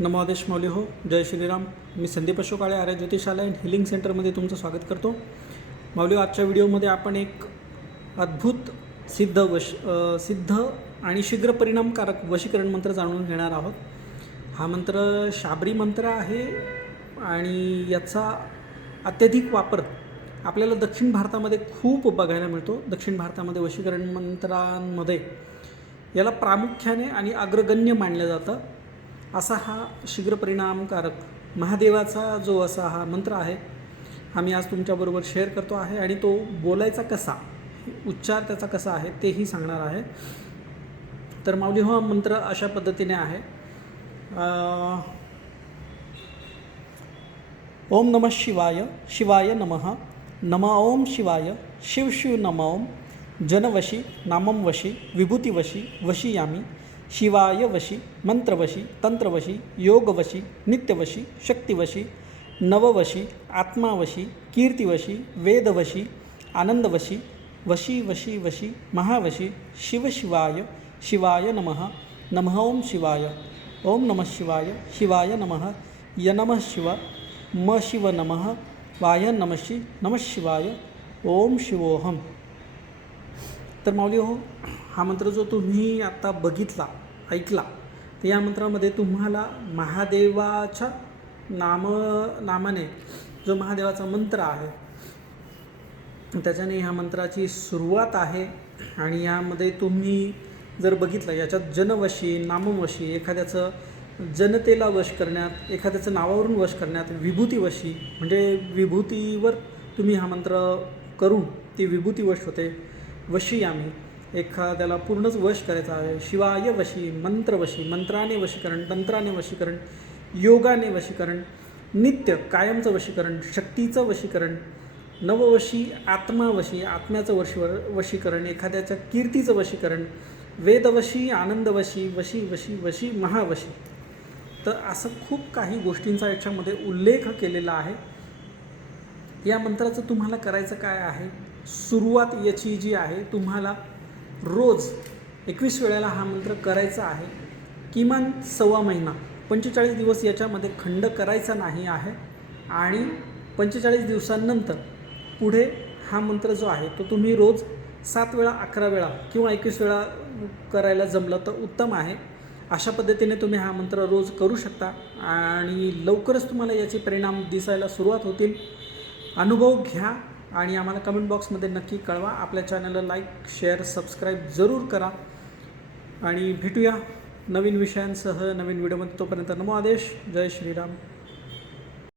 नमोदेश मौली हो जय श्रीराम. मी संदीप अशोक आळे आर्य ज्योतिषालय अँड हिलिंग सेंटरमध्ये तुमचं स्वागत करतो. माऊली आजच्या व्हिडिओमध्ये आपण एक अद्भुत सिद्ध वश सिद्ध आणि शीघ्र परिणामकारक वशीकरण मंत्र जाणून घेणार आहोत. हा मंत्र शाबरी मंत्र आहे आणि याचा अत्यधिक वापर आपल्याला दक्षिण भारतामध्ये खूप बघायला मिळतो. दक्षिण भारतामध्ये वशीकरण मंत्रांमध्ये याला प्रामुख्याने आणि अग्रगण्य मानलं जातं. असा हा शीघ्र परिणामकारक महादेवाचा जो असा हा मंत्र आहे हा मी आज तुमच्याबरोबर शेअर करतो आहे आणि तो बोलायचा कसा उच्चार त्याचा कसा आहे तेही सांगणार आहे. तर माऊली हो हा मंत्र अशा पद्धतीने आहे. ओम नमः शिवाय शिवाय नमः नम ओम शिवाय शिव शिव नम ओम जनवशी नामम वशी विभूतिवशी वशी यामी शिवाय वशी मंत्रवशी तंत्रवशी योगवशी नित्यवशी शक्तिवशी नववशी आत्मावशी कीर्तिवशी वेदवशी आनंदवशी वशी वशी वशी महावशी शिवशिवाय शिवाय नमः नमः ओम शिवाय ओम नमः शिवाय शिवाय नमः य नमः शिव म शिव नमः वाय नमशी नमः शिवाय ओम शिवोहम तर माऊली हो हा मंत्र जो तुम्ही आत्ता बघितला ऐकला तर या मंत्रामध्ये तुम्हाला महादेवाच्या नाम नामाने जो महादेवाचा मंत्र आहे त्याच्याने ह्या मंत्राची सुरुवात आहे. आणि यामध्ये तुम्ही जर बघितलं याच्यात जनवशी नामवशी एखाद्याचं जनतेला वश करण्यात एखाद्याचं नावावरून वश करण्यात विभूतीवशी म्हणजे विभूतीवर तुम्ही हा मंत्र करून ती विभूती वश होते. वशी आम्ही एखाद्याला पूर्णच वश करायचा आहे शिवाय वशी मंत्रवशी मंत्राने वशीकरण तंत्राने वशीकरण योगाने वशीकरण नित्य कायमचं वशीकरण शक्तीचं वशीकरण नववशी आत्मावशी आत्म्याचं वशी वशीकरण एखाद्याच्या कीर्तीचं वशीकरण वेदवशी आनंदवशी वशी वशी वशी महावशी. तर असं खूप काही गोष्टींचा याच्यामध्ये उल्लेख केलेला आहे. या मंत्राचं तुम्हाला करायचं काय आहे? सुरुवात याची जी आहे तुम्हाला रोज एकवीस वेळेला हा मंत्र करायचा आहे किमान सव्वा महिना पंचेचाळीस दिवस याच्यामध्ये खंड करायचा नाही आहे आणि पंचेचाळीस दिवसांनंतर पुढे हा मंत्र जो आहे तो तुम्ही रोज सात वेळा अकरा वेळा किंवा एकवीस वेळा करायला जमलं तर उत्तम आहे. अशा पद्धतीने तुम्ही हा मंत्र रोज करू शकता आणि लवकरच तुम्हाला याचे परिणाम दिसायला सुरुवात होतील. अनुभव घ्या. आणि आम्हाला कमेंट बॉक्समध्ये नक्की कळवा. आपल्या चॅनलला लाईक शेअर सबस्क्राईब जरूर करा. आणि भेटूया नवीन विषयांसह नवीन व्हिडिओमध्ये तोपर्यंत नमो आदेश. जय श्रीराम.